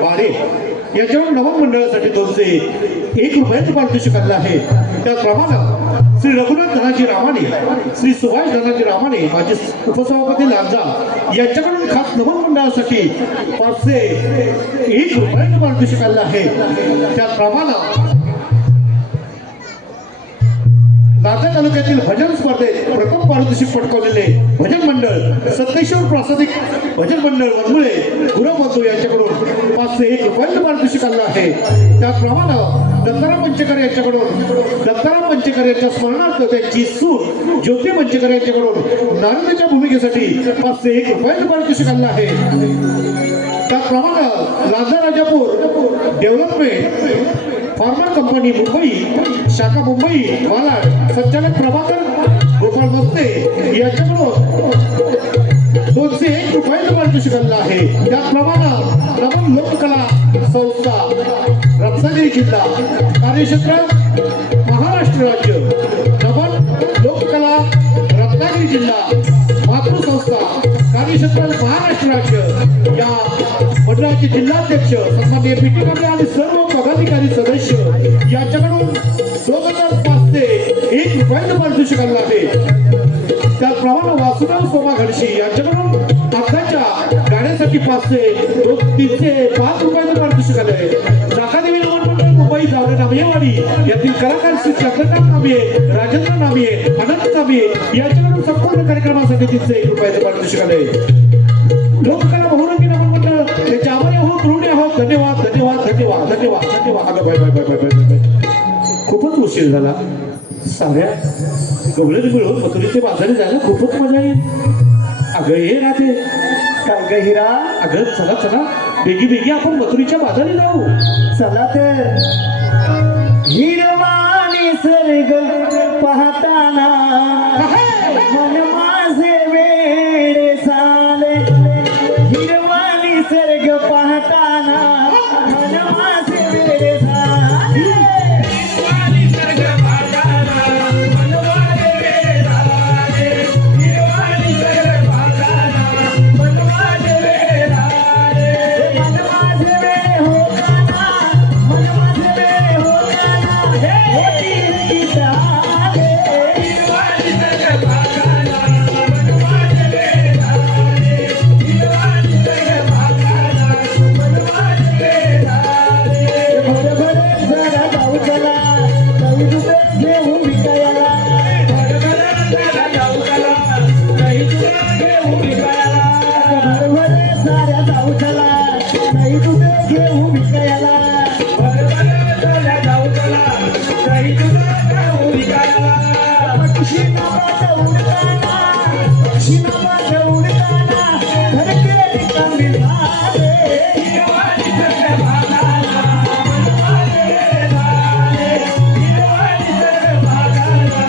बारे याच्यावर नवन मंडळासाठी 201 रुपयाचं पारितोषिक आणलं आहे। त्याचप्रमाणे श्री रघुनाथ धनाजी रामाने, श्री सुभाष धनाजी रामाने, माझे उपसभापती लांजा यांच्याकडून खास नवन मंडळासाठी 501 रुपयाचं पारितोषिक आणलं आहे। त्याचप्रमाणे लांजा तालुक्यातील भजन स्पर्धेत प्रथम पारितोषिक पटकावलेले भजन मंडळ सत्तेश्वर प्रासादिक भजन मंडळ वनमुळे गुरुबंधू यांच्याकडून 501 रुपयाचं पारितोषिक आणलं आहे। त्याचप्रमाणे दत्ताराम मंचेकर यांच्या स्मरणार्थ त्यांची सून ज्योती मंचेकर यांच्याकडून नारदाच्या भूमिकेसाठी 501 रुपयाचं पारितोषिक आणलं आहे। त्याचप्रमाणे Lanja Rajapur development farmer company Mumbai शाखा मुंबई मालाड संचालक प्रभाकर गोपाळ मस्ते यांच्याकडून 201 रुपयाचं पारितोषिक आणलं आहे। त्याचप्रमाणे नवन लोककला संस्था रत्नागिरी जिल्हा कार्यक्षेत्र महाराष्ट्र राज्य, नवन लोककला रत्नागिरी जिल्हा मातृसंस्था कार्यक्षेत्र महाराष्ट्र राज्य या मंडळाचे जिल्हाध्यक्ष सन्माननीय पीटी कांबळे आणि सर्व पदाधिकारी सदस्य यांच्याकडून 2501 रुपयाचं पारितोषिक आणलं आहे। त्याचप्रमाणे वासुदेव सोमा घडशी यांच्याकडून अपघाताच्या गाड्यासाठी 305 रुपयाचं पारितोषिक आलं आहे। नाकादेवी नवन मंडळ मुंबई जावरे नामेवाडी यातील कलाकार श्री चंद्रकांत नामिये, राजेंद्र नामिये, अनंत नामिये यांच्याकडून संपूर्ण कार्यक्रमासाठी 301 रुपयाचं पारितोषिक आलं आहे। लोककला बहुरंगी नवन मंडळ त्याचे आभारी आहोत, ऋणी आहोत। धन्यवाद धन्यवाद धन्यवाद धन्यवाद धन्यवाद। अगं bye bye bye bye bye खूपच उशीर झाला। साऱ्या गवळण मिळून मथुरेच्या बाजारी जायला खूपच मजा येईल। अगं हे राहते काय ग हिरा? अगं चला चला बेगी बेगी आपण मथुरेच्या बाजारी जाऊ। चला तर हिरवा निसर्ग पाहताना मन माझे वेडे झाले। हिरवा निसर्ग पाहताना मन माझे वेडे झाले। हिरवा निसर्ग पाहताना मन माझे वेडे झाले। हिरवा निसर्ग पाहताना मन माझे वेडे झाले। मन माझे वेडे होताना, मन माझे वेडे होताना होती गीता रे। हिरवा निसर्ग पाहताना मन माझे वेडे झाले। हिरवा निसर्ग पाहताना मन माझे वेडे झाले। भरभर जरा जाऊ चला, काही दुसरे घेऊन विकायला। भरभर जरा जाऊ चला, काही दुसरे घेऊन विकायला। भरभर साऱ्या जाऊ चला, काही दुसरे घेऊन विकायला। भरभर जरा जाऊ चला, काही दुसरे घेऊन विकायला। पक्षी नावाचा उडताना, पक्षी नावाचा उडताना धडकेली कांबळी झाले। हिरवा निसर्ग पाहताना मन माझे वेडे झाले। हिरवा निसर्ग पाहताना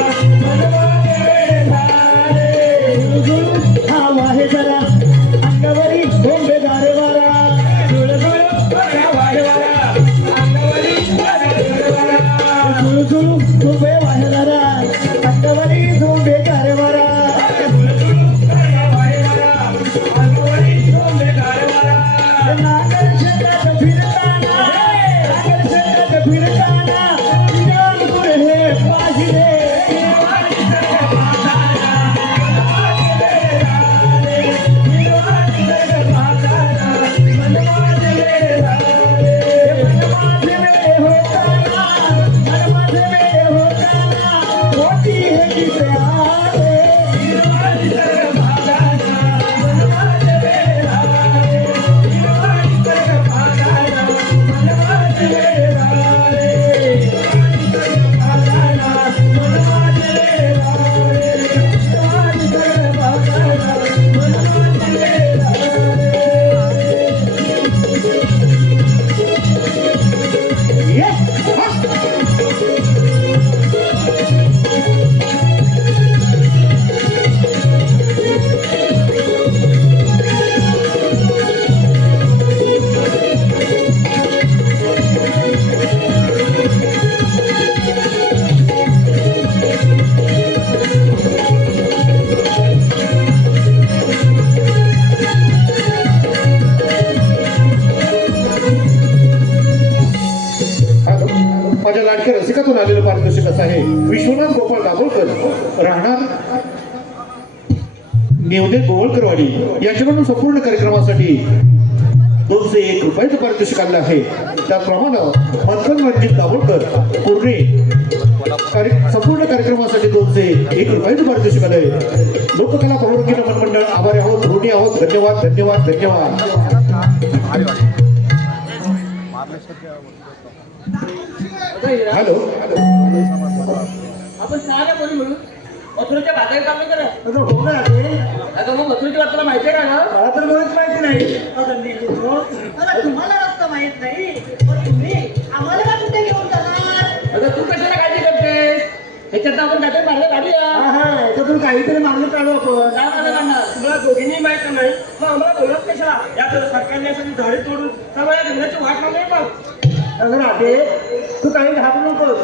मन माझे वेडे झाले। झुळझुळ हवा आहे जरा अंगावरी बोंबेदार वारा। झुळझुळ हवा आहे जरा अंगावरी बोंबेदार वारा। झुळझुळ झोंबे वाहे जरा अंगावरी झोंबेदार वारा। झुळझुळ हवा आहे जरा अंगावरी झोंबेदार वारा। नागर शेतात फिरताना, नागर शेतात फिरताना विरांगुळ हे पाहिले। हिरवा निसर्ग पाहताना मन माझे वेडे झाले। हिरवा निसर्ग पाहताना मन माझे वेडे झाले। मन माझे वेडे होताना, मन माझे वेडे होताना होती हे गीते आले। हिरवा निसर्ग पाहताना मन माझे वेडे झाले। हिरवा निसर्ग पाहताना मन माझे वेडे झाले। हिरवा निसर्ग पाहताना मन माझे वेडे झाले। हिरवा निसर्ग पाहताना मन माझे वेडे झाले। ये हा माध्यमातून आलेलं पारितोषिक असं आहे. विश्वनाथ गोपाळ दाभोळकर राहणार नेवदे गोवळकरवाडी यांच्याकडून संपूर्ण कार्यक्रमासाठी 201 रुपयाचं पारितोषिक आलं आहे. त्याप्रमाणे मंथन रणजित दाभोळकर कुर्णे संपूर्ण कार्यक्रमासाठी 201 रुपयाचं पारितोषिक आलं आहे. लोककला प्रवृत्ती नमन मंडळ आभारी आहोत, ऋणी आहोत. धन्यवाद धन्यवाद धन्यवाद. हॅलो, आपण सहा कोणी म्हणून मथुरेच्या भाताला चाललो करा. हो ना रे. आता मग मथुरेची वाट तुला माहिती आहे का? मला तर मुळीच माहिती नाही. तुम्हाला रस्ता माहित नाही पण तुम्ही आम्हाला का कुठे घेऊन जाणार? आता तू कशाला काळजी करतेस? ह्याच्यात आपण काहीतरी मार्ग काढूया. याच्यातून काहीतरी मार्ग काढू आपण. काय मार्ग काढणार? तुम्हाला दोघींनी माहित नाही मग आम्हाला बोलत कशा? या सरकारने अशी झाडे तोडून सगळ्या जंगलाची वाट लावली मग. अगं राहते तू काही घाबरू नकोस.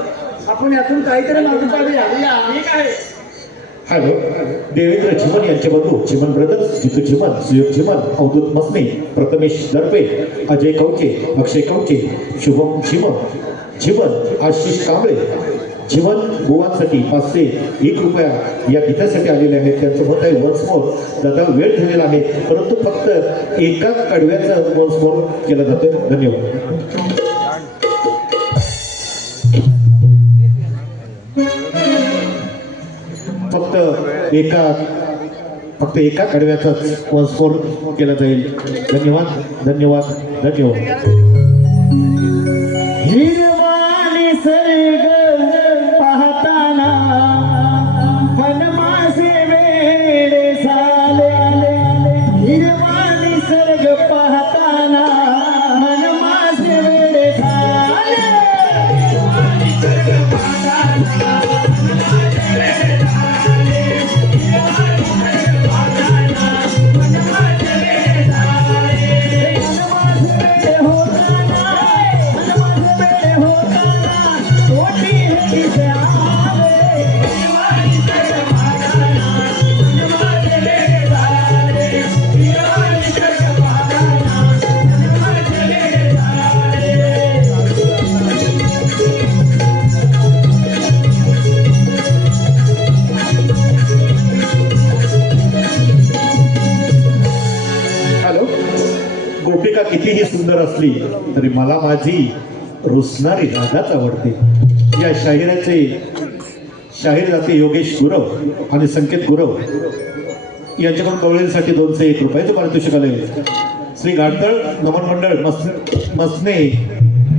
आपण यातून काहीतरी मार्ग काढूया. ठीक आहे. हॅलो, देवेंद्र चिमन यांचे बंधू चिमन ब्रदर्स, जितू चिमन, सुयोग चिमन, अवधूत मसने, प्रथमेश दर्पे, अजय कवचे, अक्षय कवचे, शुभम चिमन, आशिष कांबळे जीवन गोवांसाठी 501 रुपया या गीतासाठी आलेले आहेत. त्यांचं मत आहे वन्स मोर. दादा वेळ झालेला आहे परंतु फक्त एका कडव्याचं वन्स मोर केलं जातं. धन्यवाद. फक्त एका कडव्याचा वन्सफोर केला जाईल. धन्यवाद धन्यवाद धन्यवाद. हिरवा निसर्ग पाहताना मन माझे वेडे झाले. हिरवा निसर्ग पाहताना मन माझे वेडे झाले. गोपिका कितीही सुंदर असली तरी मला माझी रुसणारी राधाच आवडते. या शाहीर जाते योगेश गुरव आणि संकेत गुरव यांच्याकडून कवळीसाठी 201 रुपयाचं पारितोषिक आले. श्री गाडतळ नमन मंडळ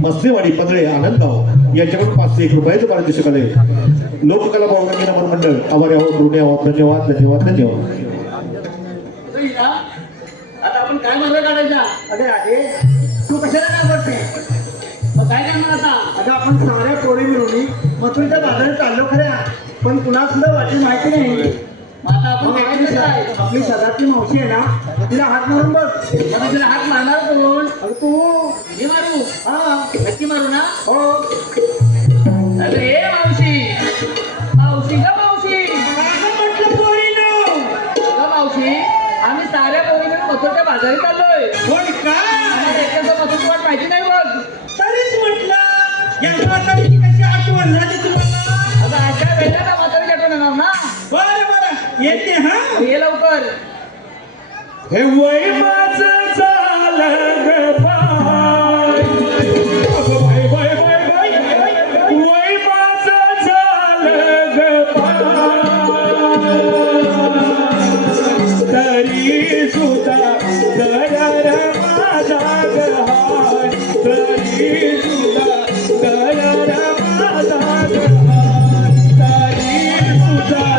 मसनेवाडी पंधळे आनंदगाव यांच्याकडून 501 रुपयाचं पारितोषिक आले. लोककला भवनांगी नमन मंडळ आभारी आहोत, ऋणी आहोत. धन्यवाद धन्यवाद धन्यवाद. आता आपण काय मार्ग काढायचा? अरे अरे तू कशाला काय करते? मग काय करणार आता? आता आपण साऱ्या पोरी मिळून मथुरेच्या बाजारात चाललो खऱ्या पण कुणा सुद्धा वाटी माहिती नाही. आता आपण आपली सदाची मावशी आहे ना तिला हात मारून बघ. आता तिला हात मारणार कोण? तू मी मारू? हा नक्की मारू ना? हो. अरे ए मावशी मावशी ग मावशी म्हटलं पोरी नो ग मावशी आम्ही साऱ्या पोरी मिळून मथुरेच्या बाजारात चाललोय. कोण काय एखादं मथुरची वाट माहिती नाही बघ. तरीच म्हटलं यांच्या म्हातारीची कशी आठवण झाली तुम्हाला? आता अशा वेळेला म्हातारी आठवण येणार ना. बरं बरं येते. हा ये लवकर. हे वय माझं झालं ग bye. Bye bye bye bye वय माझं झालं ग बाय. तरी सुद्धा दयार माझा ग हाय. तरी सुद्धा दयार माझा ग हाय. तरी सुद्धा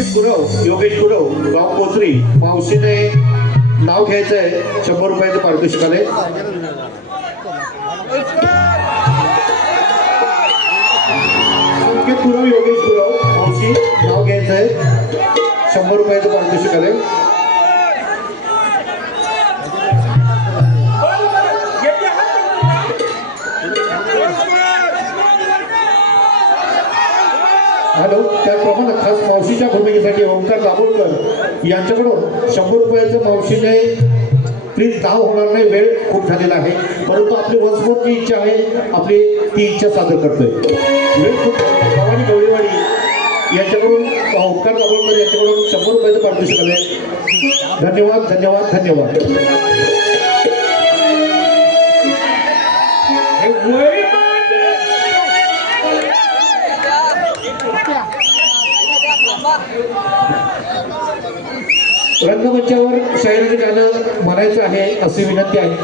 संकेत गुरव योगेश गुरव गाव कोचरी मावशीने नाव घ्यायचंय 100 रुपयाचं पारितोषिक आलंय. संकेत गुरव योगेश गुरव मावशी नाव घ्यायचंय 100 रुपयाचं पारितोषिक आलंय. हॅलो. त्याचप्रमाणे खास मावशीच्या भूमिकेसाठी ओंकार दाभोळकर यांच्याकडून 100 रुपयाचं मावशीने प्लीज नाव होणार नाही, वेळ खूप झालेला आहे, परंतु आपली वंशमोरची इच्छा आहे, आपली ती इच्छा सादर करतोय. वेळ खूप भवानी गवळीवाडी यांच्याकडून ओंकार दाभोळकर यांच्याकडून 100 रुपयाचं पारितोषिक आलंय. धन्यवाद धन्यवाद धन्यवाद. रंगमंचावर शाहिराने गाणं म्हणायचं आहे अशी विनंती आहे.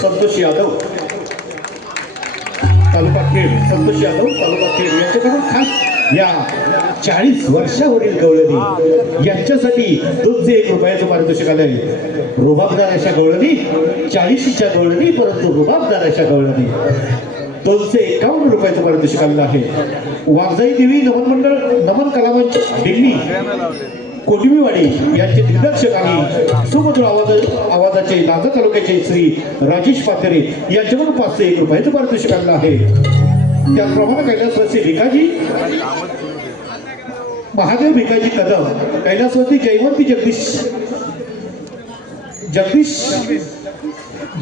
संतोष यादव तालुका खेड यांच्याकडून खास या 40 वर्षावरील गवळणी यांच्यासाठी 201 रुपयाचं पारितोषिक आलंय. रुबाबदार अशा गवळणी 40च्या गवळणी, परंतु रुबाबदार अशा गवळणी 251 रुपयाचं पारितोषिक आलेलं आहे. वाघजाई देवी नमन मंडळ नमन कलामंच दिल्ली कोलिमीवाडी यांचे दिग्दर्शक आणि सुमधुर आवाजाचे नांदा तालुक्याचे श्री राजेश पाथरे यांच्याकडून 501 रुपयाचं पारितोषिक आलेलं आहे. त्याचप्रमाणे कैलासवासी भिकाजी महादेव भिकाजी कदम, कैलासवासी जयवंती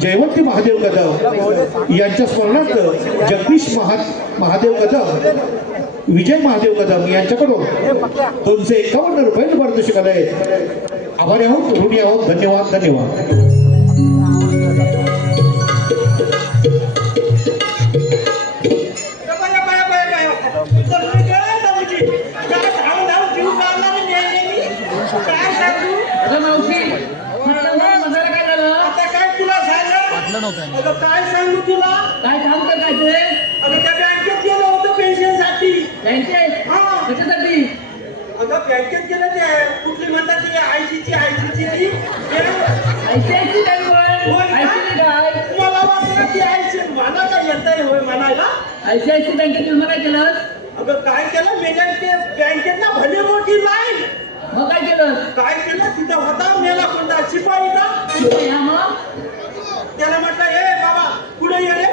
जयवंती महादेव कदम यांच्या स्मरणार्थ जगदीश महादेव कदम विजय महादेव कदम यांच्याकडून 251 रुपयाचं पारितोषिक आलंय. आभारी आहोत, ऋणी आहोत. धन्यवाद धन्यवाद. काय सांगू तुला, काय काम करायचं? अगं त्या बँकेत गेलो होतो पेन्शनसाठी. बँकेत? हा. कशासाठी? अगं बँकेत गेलं ते कुठली म्हणतात ते आयसीची मला वाटलं की आयसी मला काय येतंय होय म्हणायला. आयसीआयसी बँकेत तुम्ही काय केलं? अगं काय केलं मेल्या ते बँकेत ना भले मोठी लाईन. मग काय केलं? तिथं होता मेला कोणता शिपाई का. मग त्याला म्हटलं ए बाबा पुढे ये रे.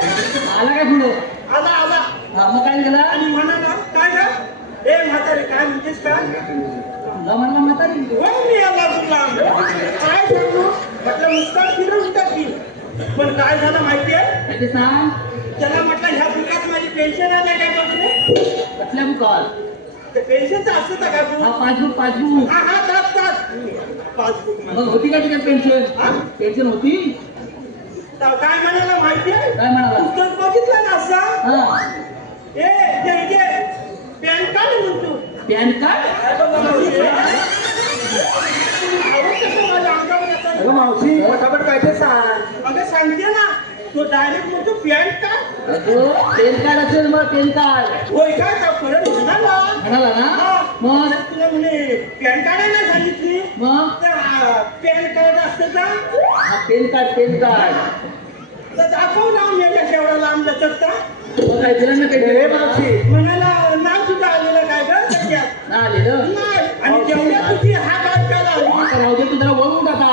आला काय पुढे? आला. मग काय केलं? आणि म्हणाला काय का ए म्हातारे काय म्हणतेस का? तुला म्हणला म्हातारी होय मी आला तुला काय सांगू म्हटलं मुस्कान फिरवून टाकली. पण काय झालं माहितीये काय ते सांग. त्याला म्हटलं ह्या बुकात माझी पेन्शन आल्या काय बघले कसल्या बुकात? ते पेन्शनचं असतं का काय हा book? पासबुक. हा हा तास पासबुक मग होती का तिच्यात पेन्शन? हा? पेन्शन होती? काय म्हणाला माहितीये काय म्हणाला? पुस्तक बघितलं ना असा हा. ते पॅन कार्ड म्हणतो पॅन कार्ड? अगं मावशी पटापट काय ते सांग. अगं सांगते ना तो डायरेक्ट म्हणतो पॅन कार्ड पॅन कार्ड असेल मग पॅन कार्ड. होय काय का परत म्हणाला म्हणाला ना. हा. मग तुला म्हणे पॅन कार्ड आहे ना सांगितली मग तर पॅन कार्ड असतं का हा पॅन कार्ड. तर दाखव ना मेल्या केवढा लांब लचकता मग काय दिलं ना काही मावशी? म्हणाला नाव तुझं आलेलं काय गं त्याच्यात ना आलेलं. नाही आणि तेवढ्या तुझी हा काय काय आली आता राहू दे तू जरा वळून टाका.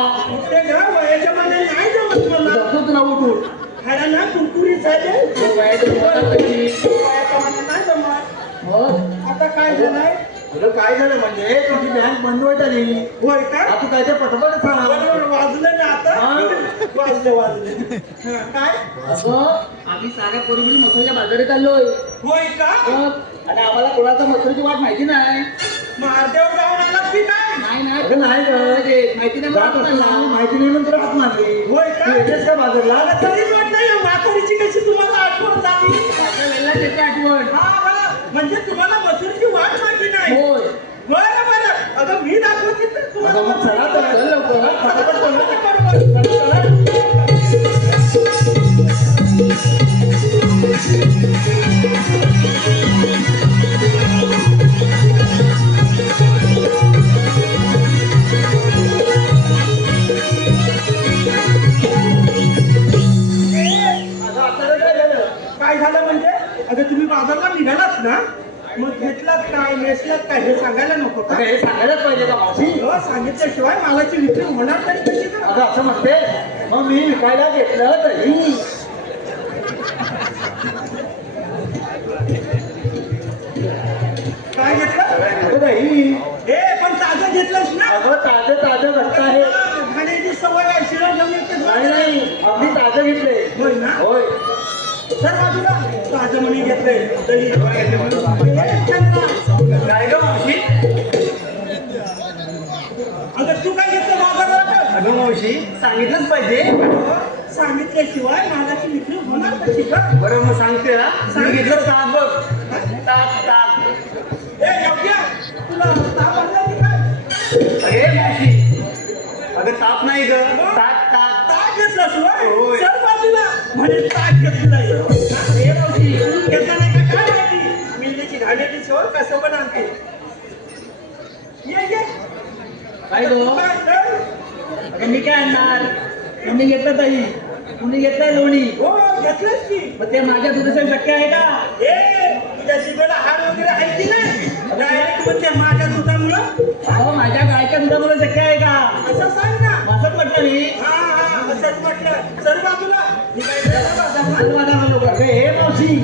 ते घर वयाच्यामध्ये नाही जमत मला बघतो तुला उठून. खायला ना कुरकुरीत झाले वयाच्या पोटात कशी. वयाप्रमाणे नाही जमत मग आता काय झालंय तुला काय झालं म्हणजे तुझी बँक बंद होत आली. होय का तू काय ते पटपट सांग. बरोबर वाजलं ना आता वाजले काय असं आम्ही साऱ्या पोरी मथुऱ्याच्या बाजारात आलोय. होय का आणि आम्हाला कोणाचा मथुऱ्याची वाट माहिती नाही. महादेव जाऊन आलात की काय नाही माहिती नाही माहिती नाही म्हणून तुला हात मारली. होय का येतेस का बाजारला? मला तरीच वाटलं म्हातारीची कशी तुम्हाला आठवण झाली माझ्या वेळेला त्याची आठवण. हा म्हणजे तुम्हाला मथुरची वाट माहिती नाही होय. बरं बरं अगं मी दाखवते तर तुम्हाला अगं मग चला तर चल लवकर. पटापट बोला. काय झालं म्हणजे अगं तुम्ही बाजारला निघालात ना मग घेतलात काय नेसलात काय हे सांगायला नको का हे सांगायलाच पाहिजे का मावशी? सांगितल्याशिवाय मालाची विक्री होणार तरी कशी का अगं असं म्हणते मग मी विकायला घेतलं तरी. काय घेतलं दही. हे पण ताजं घेतलंस ना अगं ताजं घट्ट आहे. खाण्याची सवय आहे शिरण नाही अगदी ताजं घेतले. होय ना होय. सर बाजूला ताजं म्हणी घेतलंय दही काय ग मावशी? अगं तू काय घेतलं बाजारात अगं मावशी सांगितलंच पाहिजे. सांगितल्याशिवाय मालाची विक्री होणार कशी का बरं मग सांगते ना. सांगितलं ताक बघ. ताक. हे योग्य तुला ताप आला की काय अरे मावशी अगं ताप नाही ग. ताक. ताक घेतलास होय होय. सर बाजूला म्हणे ताक घेतलं हे मावशी घेतला नाही का काय माहिती मिल्लीची घाण्याची सवय कसं पण आणते ये काय गो? अगं मी काय आणणार? मी घेतलं दही. तुम्ही घेतलाय लोणी. हो घेतलंच की मग ते माझ्या दुधाचं शक्य आहे का? ए तुझ्या जिभेला हार वगैरे आहे की नाही डायरेक्ट म्हणजे माझ्या दुधामुळं अहो माझ्या गायच्या दुधामुळे शक्य आहे का? असं सांग ना असंच म्हटलं मी. हा असंच म्हटलं सर बाजूला मी काय केलं बाजारात? सर्वांना लोक हे मावशी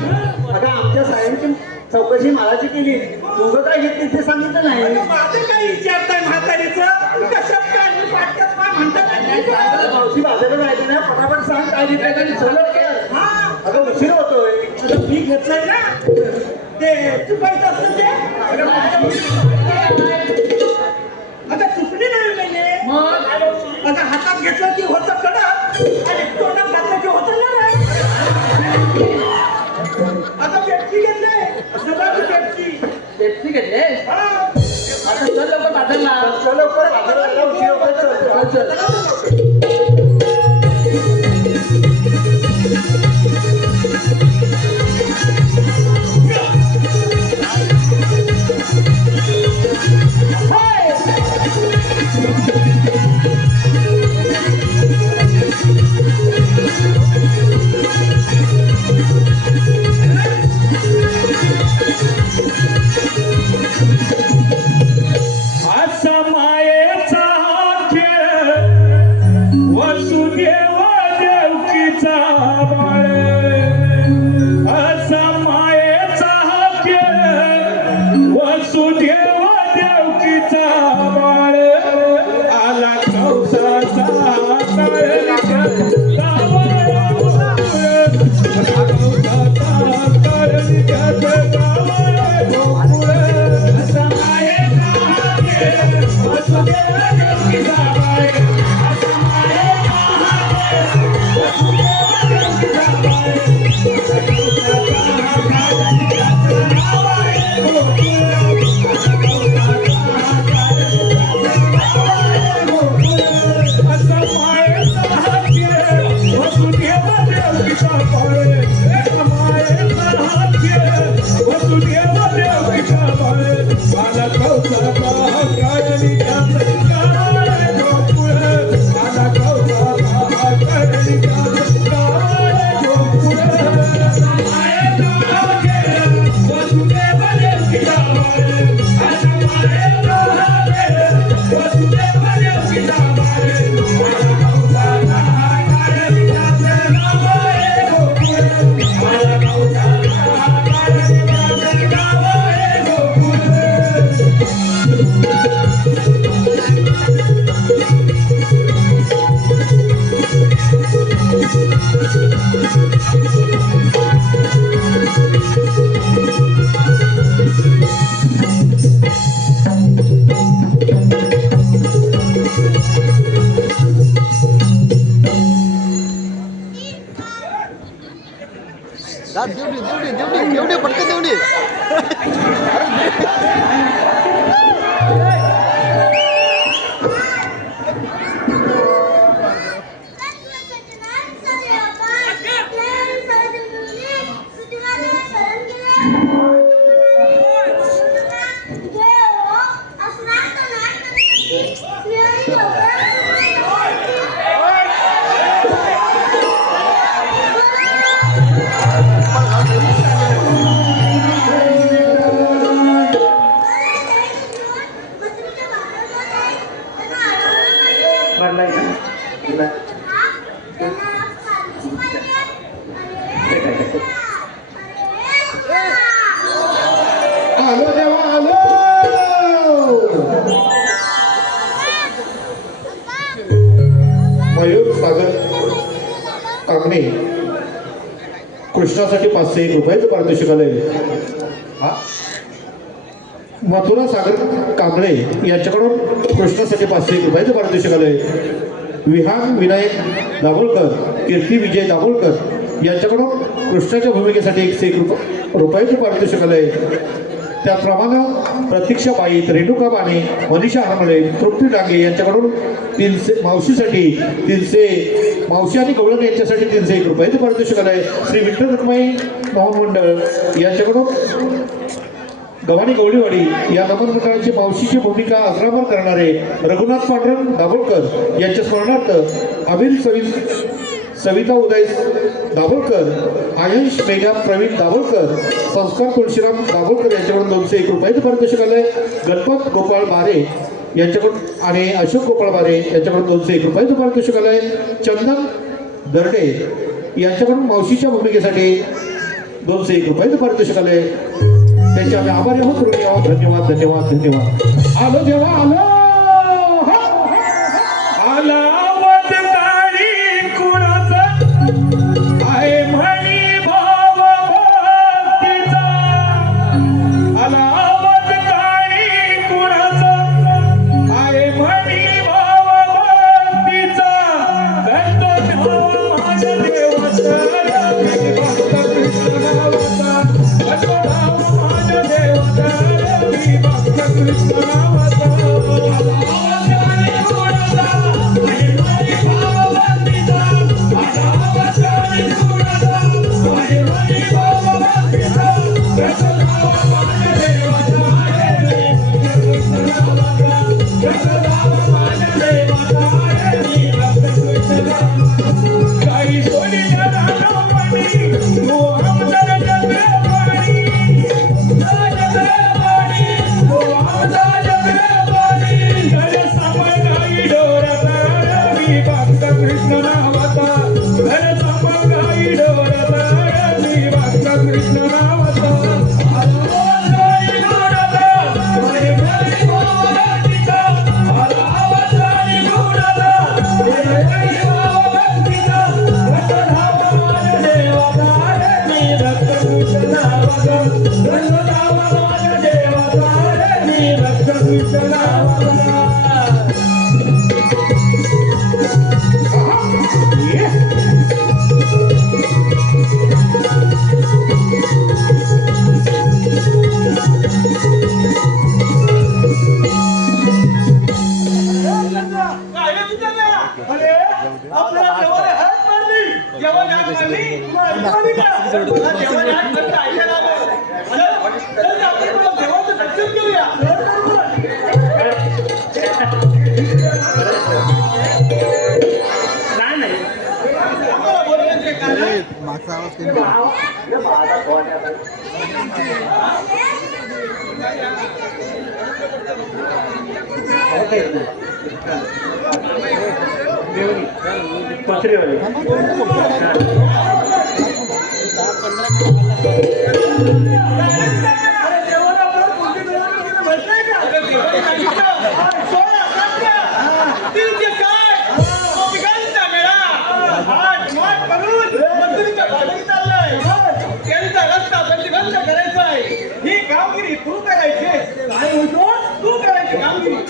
अगं आमच्या साहेबांची चौकशी मालाची केली. दोघं काय घेतली ते सांगितलं नाही. अगं, माझं काय विचारताय म्हातारीचं कशात काय मी पाठ्यात काय म्हणतात मावशी बाजारात जायचं ना पटापट सांग काय घेतलं तरी सगळं. हा अगं उशीर होतोय. आता मी घेतलंय ना ते चुकायचं असतं ते आता चुकली नाही म्हणजे मग आता हातात घेतलं की होतं कडक आणि तोंडात घातलं की होतं ना आता पेप्सी घेतले दुधाची पेप्सी पेप्सी घेतले. हा आता चल लवकर बाजारला. चल लवकर बाजाराला उशीर होतोय. चल. असा मायेचा खेळ देवडी पटकन देवडी आलो देवा आलो. मयूर सागर कामणे कृष्णासाठी 501 रुपयाचं पारितोषिक आलंय. मथुरा सागर कांबळे यांच्याकडून कृष्णासाठी 501 रुपयाचं पारितोषिक आलंय. विहान विनायक दाभोळकर कीर्ती विजय दाभोळकर यांच्याकडून कृष्णाच्या भूमिकेसाठी 101 रुपयाचं पारितोषिक आलंय. त्याचप्रमाणे प्रतीक्षाबाई रेणुका बाणे मनीषा हरमळे तृप्ती डांगे यांच्याकडून 300 मावशीसाठी 300 मावशी आणि गवळण यांच्यासाठी 301 रुपयाचं पारितोषिक आलंय. श्री विठ्ठल रखमाई मोहन मंडळ यांच्याकडून गव्हाणी गवळीवाडी या नमन मंडळाची मावशीची भूमिका अजरामर करणारे रघुनाथ पांडुरंग दाभोळकर यांच्या स्मरणार्थ अभिर सविता उदय दाभोळकर आयंश मेघा प्रवीण दाभोळकर संस्कार तुळशीराम दाभोळकर यांच्याकडून 201 रुपयाचं पारितोषिक आलंय. गणपत गोपाळ बारे यांच्याकडून आणि अशोक गोपाळ बारे यांच्याकडून 201 रुपयाचं पारितोषिक आलंय. चंदन दर्डे यांच्याकडून मावशीच्या भूमिकेसाठी 201 रुपयाचं पारितोषिक आलंय. त्यांचे आम्ही आभारी आहोत. ऋणी आहोत. धन्यवाद धन्यवाद धन्यवाद. आलो देवा आलो. आलावत काळी कुणाचा आहे म्हणी भाव भक्तीचा. आलावत काळी कुणाचा आहे म्हणी भाव भक्तीचा. दत्त भाव माझ्या देवाचा भक्त कृष्ण नावाचा. दत्त भाव माझ्या देवाचा भक्त कृष्ण नावाचा. काही सोनी कृष्ण नावाचा घर सांभाळ गाई डोरता मी भक्त कृष्ण नावाचा. आपल्याला देवाने हात मारली. देवाने हात मारली. तुम्हाला आठवणी का? मला देवाने हात मारली ऐकायला आलं. चल आपण मला देवाचं दर्शन घेऊया. नाही आम्हाला बोलण्याचे कारण मागचा आवाज केला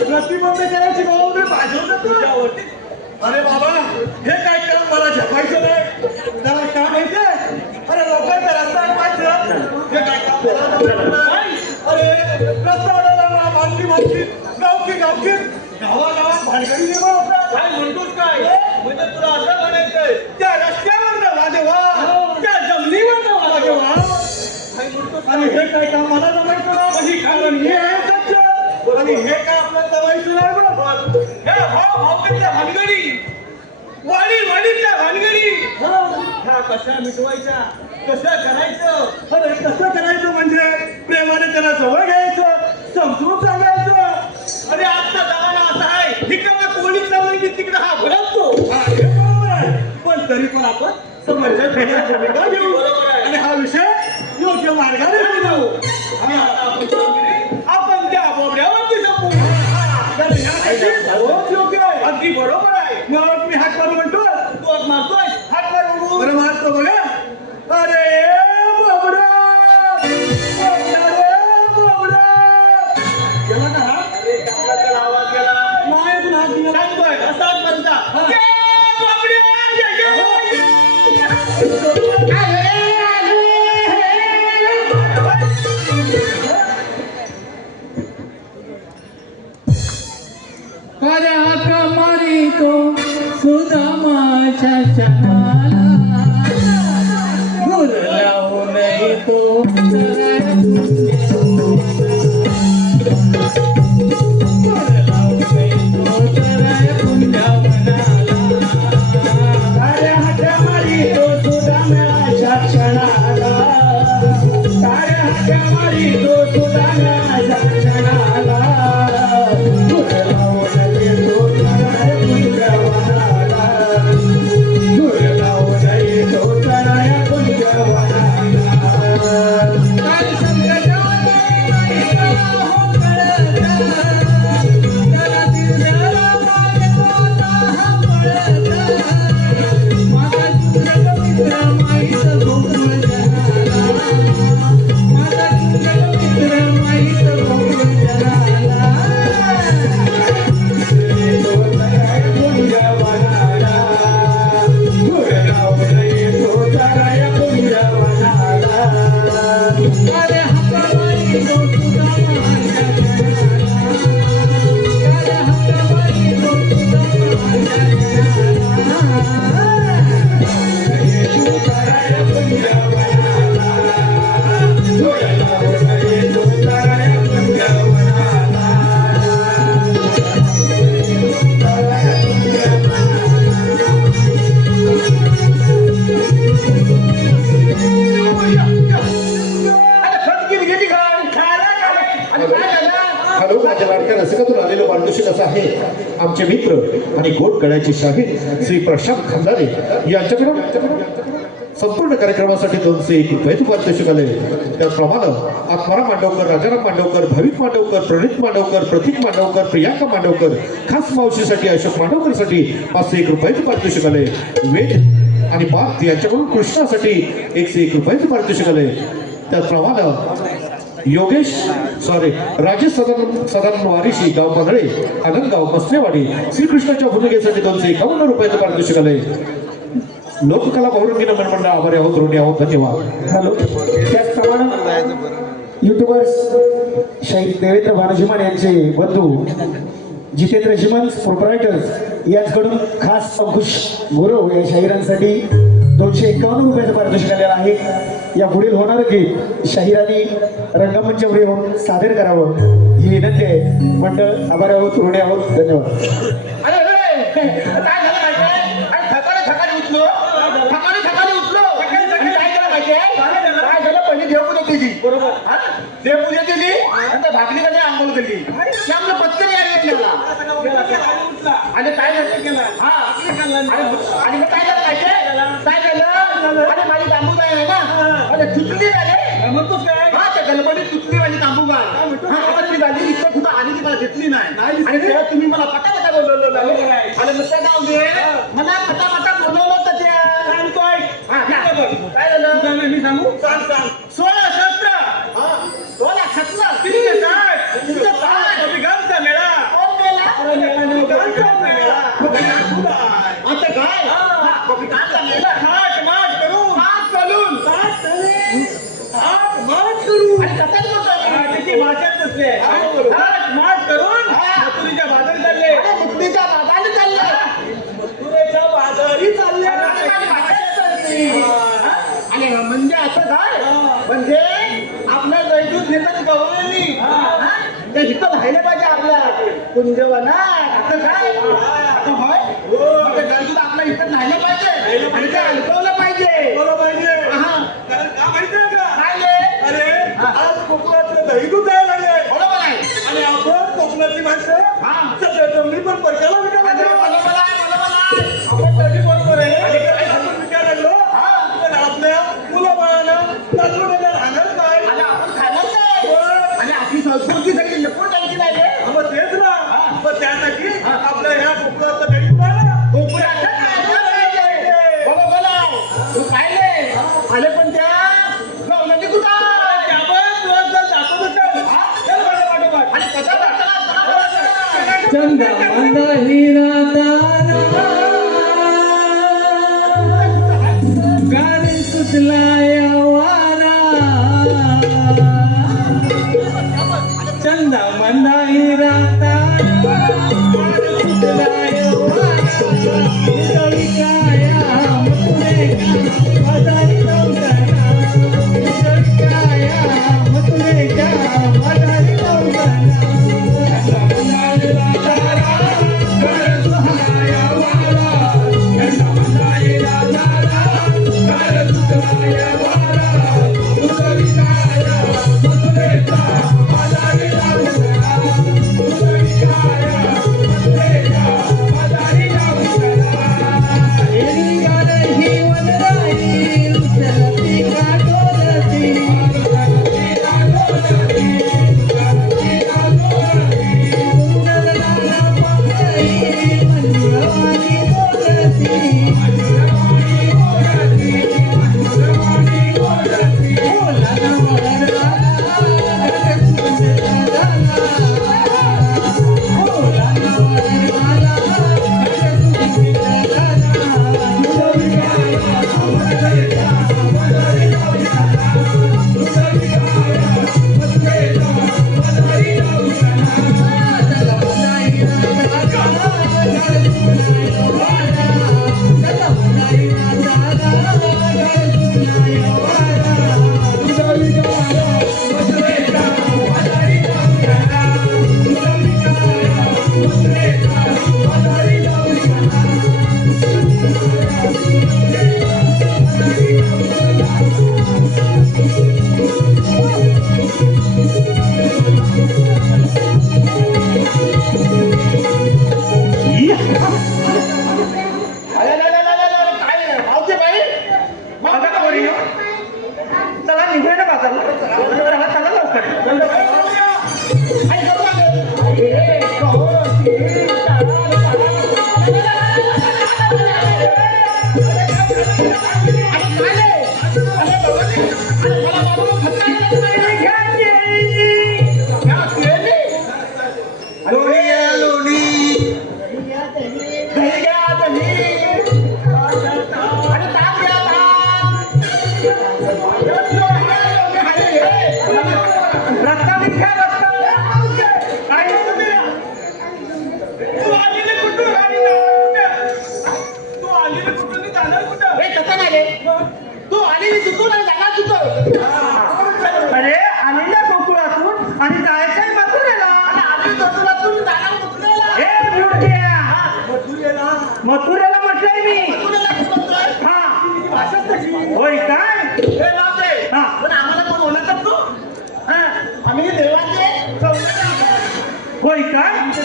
प्रतिबंध करायची जबाबदारी माझ्यावर तुझ्यावरती. अरे बाबा हे काय काम मला झपायचं नाही. त्याला काय माहितीये? अरे लोकांचा रस्ता अडवायचं हे काय काम मला जमत नाही. अरे रस्ता अडवला मानकी गावकी गावागावात भानगडी निर्माण होतात. काय म्हणतोस काय? म्हणजे तुला असं म्हणायचंय त्या रस्त्यावर वादेवा, त्या जमिनीवर वादेवा. काय म्हणतोस? आणि हे काय काम मला जमायचं नाही. कारण हे आहे सत्य. आणि हे काय आपल्याला जमायचं नाही बरं. हे भावकीच्या भानगडी, वाडीच्या भानगडी ह्या कशा मिटवायच्या, कसं करायचं? अरे कसं करायचं म्हणजे प्रेमाने त्याला जवळ घ्यायचं, समजून सांगायचं. अरे आजचा जमाना असा आहे ठिकाणा कोणी चालू की तिकडे हा भरवतो. हा, हे बरोबर आहे. पण तरी पण आपण समजून घेण्याची भूमिका घेऊ. बरोबर आहे. आणि हा विषय योग्य मार्गाने घेऊ. आणि आता आपण त्या बोबड्यावरती जपू. तर यासाठी बहुत योग्य आहे. अगदी बरोबर आहे. मग मी हात मारून म्हणतो. तू आज मारतोय हात मार बघू. बरं मारतो बघा. अरे बाबडा, गेला का हा? अरे कापडाचा आवाज गेला. नाही अजून हात दिला. सांगतोय असाच म्हणता. ये बाबड्या, ये. अरे हाका मारी तो सुदामाच्या चहाला गुर लावू नये तो अरे हाका मारी तो सुदामाच्या क्षणाला. अरे हाका मारी तो सुदामाच्या क्षणाला. हॅलो माझ्या लाडक्या रसिकातून आलेलो पारितोषिक असं आहे आमचे मित्र आणि गोड गळ्याचे शाहीर श्री प्रशांत खंदारे यांच्याकडून संपूर्ण कार्यक्रमासाठी 201 रुपये पारितोषिक आले. त्याप्रमाणे आत्माराम मांडवकर, राजाराम मांडवकर, भाविक मांडवकर, प्रणित मांडवकर, प्रतीक मांडवकर, प्रियांका मांडवकर, खास मावशीसाठी अशोक मांडवकरसाठी 501 रुपये पारितोषिक आले. वेद आणि पार्थ यांच्याकडून कृष्णासाठी 101 रुपये पारितोषिक आले. त्याचप्रमाणे राजेश सदानंद वारीशी गाव पांढरे आनंदगाव मसलेवाडी श्रीकृष्णाच्या भूमिकेसाठी 251 रुपयाचं पारितोषिक आले. लोककला बहुरंगीनं मनमंडळ आभारी आहोत, ऋणी आहोत. धन्यवाद. हॅलो. त्याचप्रमाणे युट्यूबर्स शहीद देवेंद्र भानुशिमान यांचे बंधू जितेंद्र रेजिमेंट्स प्रोप्रायटर्स यांच्याकडून खास अंकुश गुरव या शाहिरांसाठी 251 रुपयाचं पारितोषिक आलेलं आहे. या पुढील होणार गीत शाहिरांनी रंगमंचावर येऊन सादर करावं ही विनंती आहे. मंडळ आभारी आहोत, ऋणी आहोत. धन्यवाद. अरे काय झालं माहितीये? सकाळी उठलो सकाळी उठलो आणि काय केलं माहितीये? काय झालं? पहिली देवपूजा केली. बरोबर. देवपूजा केली नंतर भाकरीकडे आंघोळ केली. त्यामुळे पत्करी यायला गेला आणि काय झालं? हा आणि मग काय झालं माहितीये? काय झालं? अरे माझी बांबू आहे ना, अरे तुटली झाले. मग तू काय? हा त्या गणपती तुटली माझी बांबू गाय झाली. इथं कुठं आली ती मला घेतली नाही आणि तेव्हा तुम्ही मला पटा बोलवलं आणि मग त्या जाऊ दे मला पटा बोलवलं होतं त्या सांगतोय. काय झालं मी सांगू? सांग 16 शस्त्र 16 शस्त्र गावचा मेळा. कोण मेळा? आता काय गावचा मेळा माठ करून आणि कशात बोलतोय? त्याची भाषाच नसते. माठ करून मथुरीच्या बाजारी चालले. मथुरीच्या बाजारी चालले आणि म्हणजे असं काय? म्हणजे आपल्या दैदूत नेतात गवळणी त्या जिथं राहिलं पाहिजे आपल्या कुंजवनात. असं काय? आता होय दैदूत आपल्या इथं राहिलं पाहिजे आणि ते अडकवलं पाहिजे. कारण का माहितीये का? अरे आज कोकणातलं दैदूत आहे लागले. बरोबर आहे. आणि आपण कोकणातली माणसं मी पण परक्याला विकायला आपण तरी बरोबर आहे. आपण विकायला लागलो तर आपल्या मुलं बाळांना नातवंडाला राहणार काय? आपण खाणार काय? आणि आपली संस्कृती सगळी लपून जायची नाही. मग तेच ना. मग त्यासाठी आपल्या ह्या कोकणातलं दैदूत आहे ना, तू पाहिले आले पण त्या नवनदी कुठं चंदा मंदा हिरा तारा गाडी सुटलाय वारा. चंदा मंदा हिरा तारा सुटलाय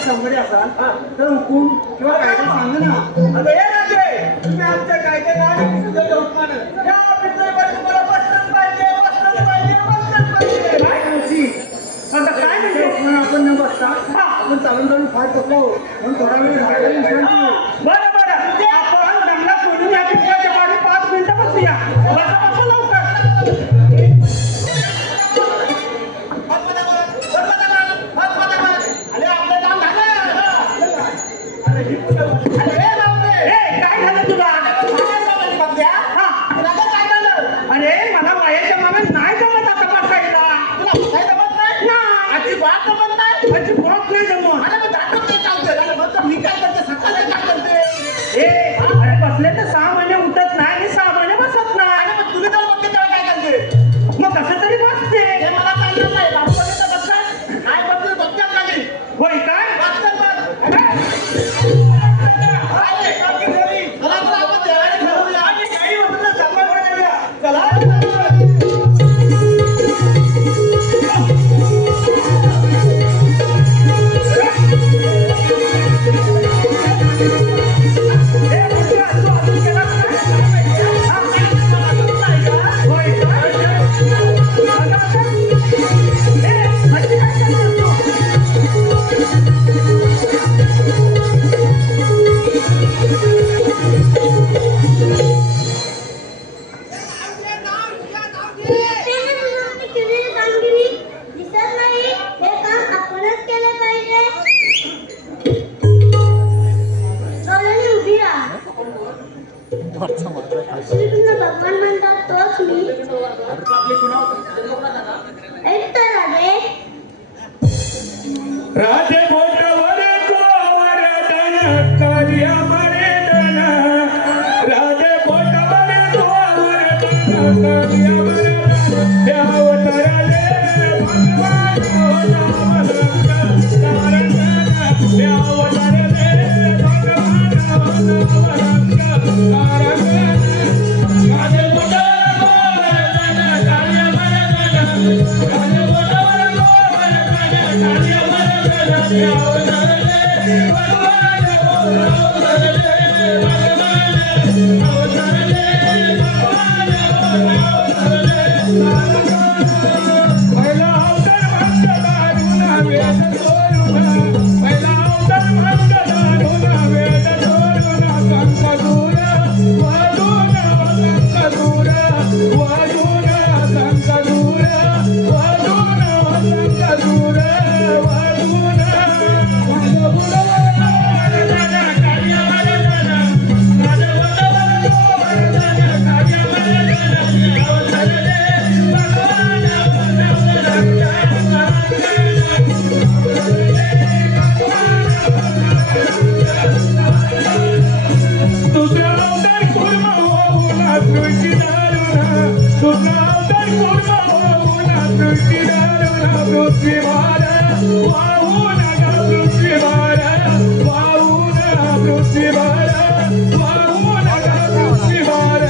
समोर असाल तर हुकूम किंवा कायदा सांगा ना. अगं हे राजे, तुम्ही आमच्या कायद्याला आणि तुझं लोकमान या पितळेवर तुम्हाला बसलंच पाहिजे, बसलंच पाहिजे, बसलंच पाहिजे. काय खुशी. आता काय म्हणजे म्हणून आपण न बसता आपण चालून चालून फार बसलो म्हणून थोडा वेळ झाला विश्रांती घेऊ. बरं बरं आपण दंगला सोडून या पितळेच्या पाठी 5 मिनिटं बसूया. बसा बसा लवकर. अरे आपलं काम झालं. अरे हे बापरे. ए, काय झालं तुला? हा. काय झालं? अरे मला वयाच्या मानाने नाही जमत आता बसायला. तुला बसायला जमत नाही? अजिबात जमत नाही. अजिबात नाही जमत. अरे मग दाखवत नाही चालतंय. अरे मग तर मी काय करते, सकाळी काय करते? अरे बसले तर 6 महिने उठत नाही आणि 6 महिने बसत नाही. अरे मग तुम्ही तर बघते तेव्हा काय करते? मग कसं तरी बसते. हे मला चालणार नाही. बाबू बघितलं बसतात. काय बघते बघतात लागेल. होय काय? बसतात बघ. अरे, काकी घरी. चला तर आपण देवाने ठरवूया. आणि काही म्हणत नाही, सगळं करायला. चला. दिसत नाही हे काम आपणच केलं पाहिजे. चला उभी राहा. श्रीकृष्ण भगवान म्हणतात तोच मी. एक तर राधे राधे बोटावर गोवर्धन कार्यामध्ये धन. राधे बोटावर गोवर्धन कार्यामध्ये धन. अवतरले भगवान नामरंग कारण. अवतरले भगवान नामरंग कारण. राधे बोटावर गोवर्धन कार्यामध्ये धन. राधे बोटावर गोवर्धन कार्यामध्ये धन. अवतरले भगवान अवतरले भगवान अवतरले भगवान अवतरले पहिला अवतार भक्त दारुण वेद सोडून. पहिला अवतार भक्त दारुण वेद सोडून. संकदूर वधून संकदूर वधून संकदूर वधून संकदूर वधून. माझं बुडवलं वर्धन कार्यामध्ये धन. माझं बुडवलं वर्धन कार्यामध्ये धन. अवतरले भगवान नामरंग दुसरा अवतार कुर्म होऊन दृष्टी दारुण. दुसरा अवतार कुर्म होऊन दृष्टी दारुण. पृथ्वीभार वाहून पृथ्वीभार वाहून पृथ्वीभार वाहून पृथ्वीभार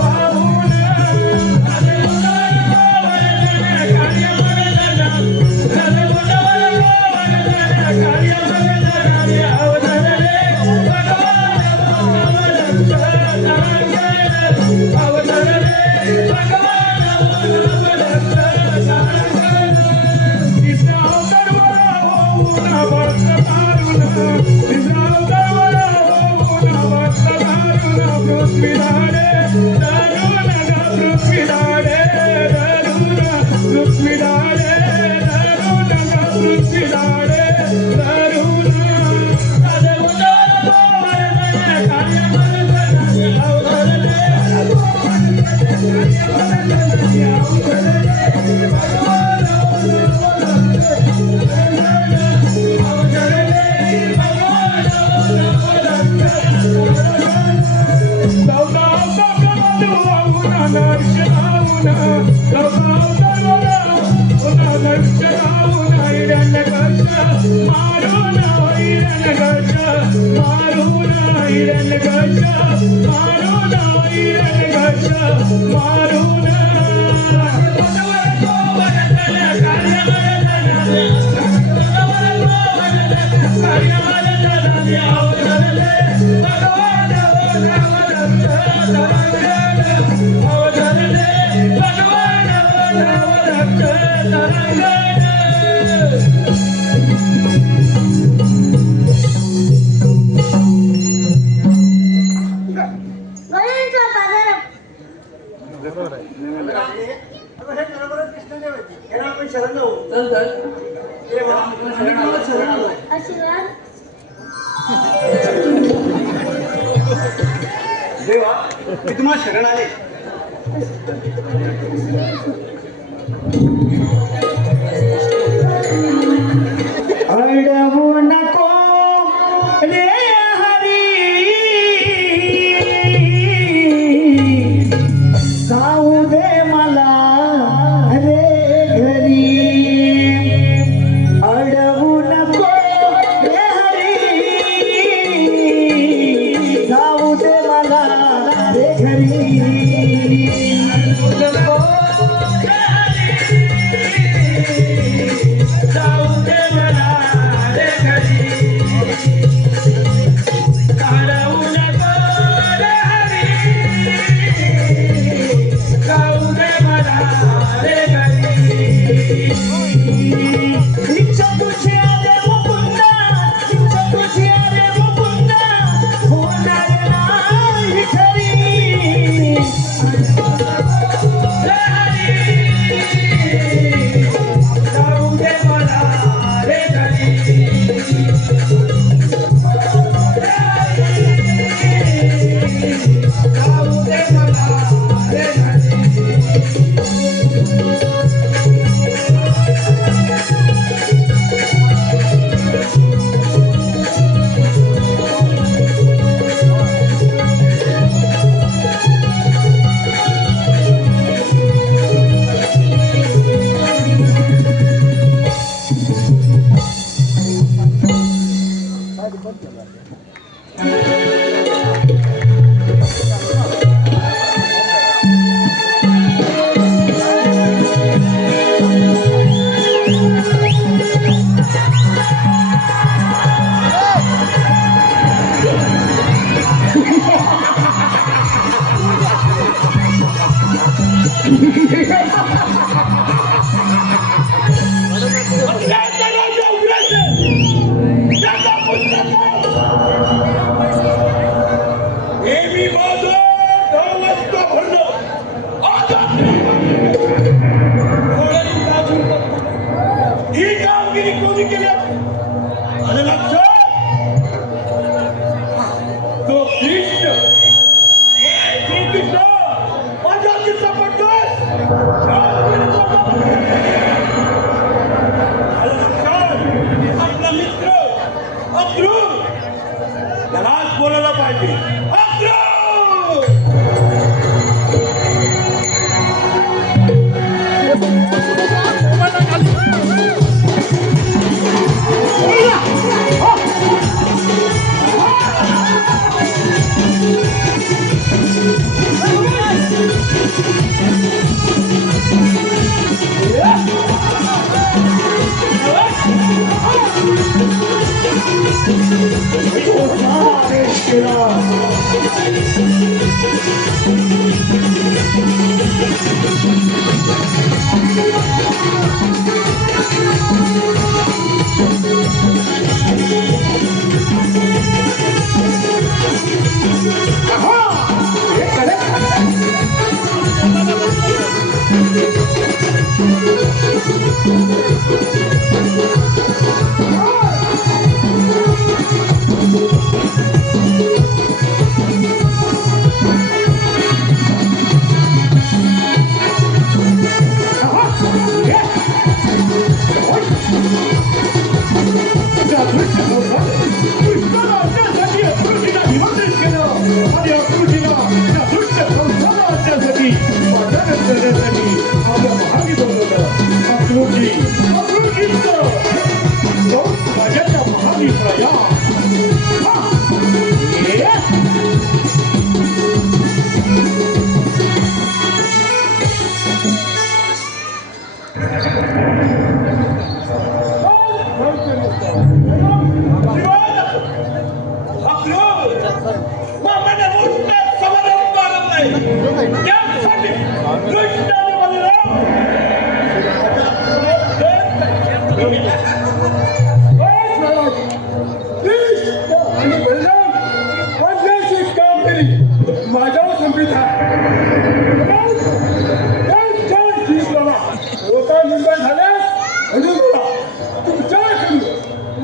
वाहून. राधे बोटावर गोवर्धन कार्यामध्ये धन. राधे बोटावर गोवर्धन कार्यामध्ये धन. अवतरले भगवान नामरंग कारण. अवतरले भगवान नामरंग कारण. तिसरा अवतार होऊन भक्त दारुण. तिसरा अवतार होऊन भक्त दारुण. पृथ्वीधारे दारुण पृथ्वीधारे दारुण पृथ्वीधारे दारुण पृथ्वीधारे दारुण. राधे बोटावर गोवर्धन कार्यामध्ये धन. अवतरले अवतरले भगवान अवतरले भगवान चौदा अवतार वाहून नर्ष धावून. चौदा अवतार नर्ष धावून. हिरण्यकश मारून हिरण्यकश मारून हिरण्यकश मारून हिरण्यकश मारून. गोवर्धन कार्यामध्ये धन. देवा मी तुम्हाला शरण आले. अडवू नको रे हरी, जाऊ दे मला रे घरी. अडवू नको रे हरी, जाऊ दे मला रे घरी.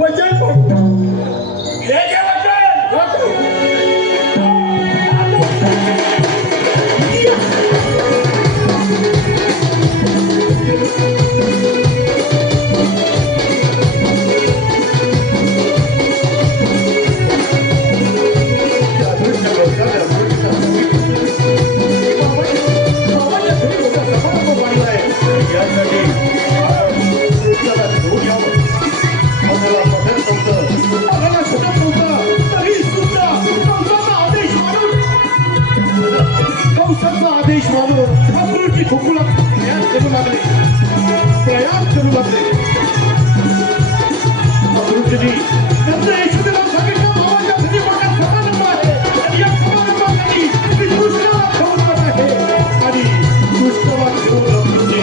वचन आदेश मानून अक्रूरची खोकुला प्रयास करू लागले अक्रूरजी त्यांचं यशोदेला सांगितलं भावाच्या घरी मोठा समारंभ आहे आणि या समारंभासाठी मी कृष्णाला घेऊन जात आहे आणि कृष्णाला घेऊन अक्रूरजी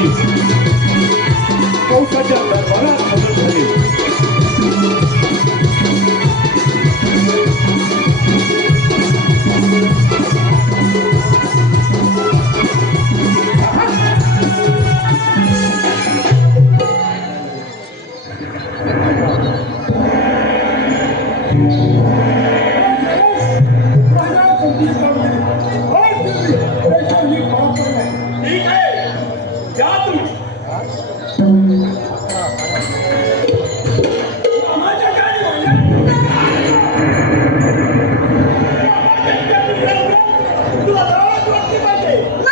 कंसाच्या दरबारात हजर झाले ठीक आहे या तुम्ही माझ्या गाडीवर तुला गावात वाटली पाहिजे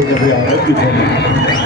मध्ये आनंदी झाली.